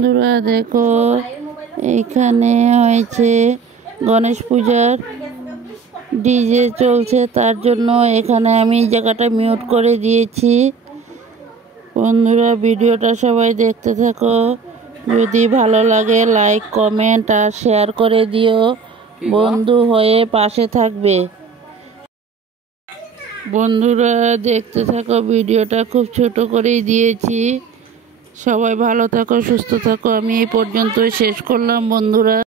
বন্ধুরা দেখো, এইখানে হয়েছে গণেশ পূজার ডিজে চলছে, তার জন্য এখানে আমি জায়গাটা মিউট করে দিয়েছি। বন্ধুরা ভিডিওটা সবাই দেখতে থাকো, যদি ভালো লাগে লাইক কমেন্ট আর শেয়ার করে দিও, বন্ধু হয়ে পাশে থাকবে। বন্ধুরা দেখতে থাকো, ভিডিওটা খুব ছোট করেই দিয়েছি। সবাই ভালো থাকো, সুস্থ থাকো। আমি এই পর্যন্ত শেষ করলাম বন্ধুরা।